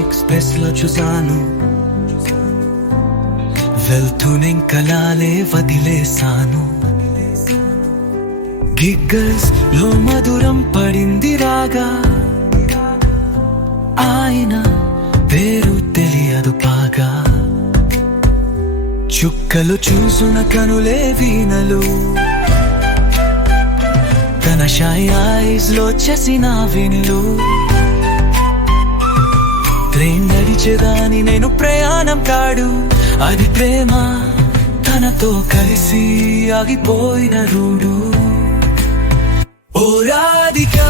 Express లో చూసాను, వెళ్తూనే కలాలే వదిలేసాను. గిగ్గర్స్ లో మధురం పడింది రాగా, ఆయన పేరు తెలియదు పాగా. చుక్కలు చూసున కనులే వీణలు, తన షై ఐస్ లో చేసిన వినులు. ట్రైన్ నడిచేదాని నేను, ప్రయాణం కాడు అది ప్రేమ, తనతో కలిసి ఆగిపోయిన రూడు. ఓ రాధికా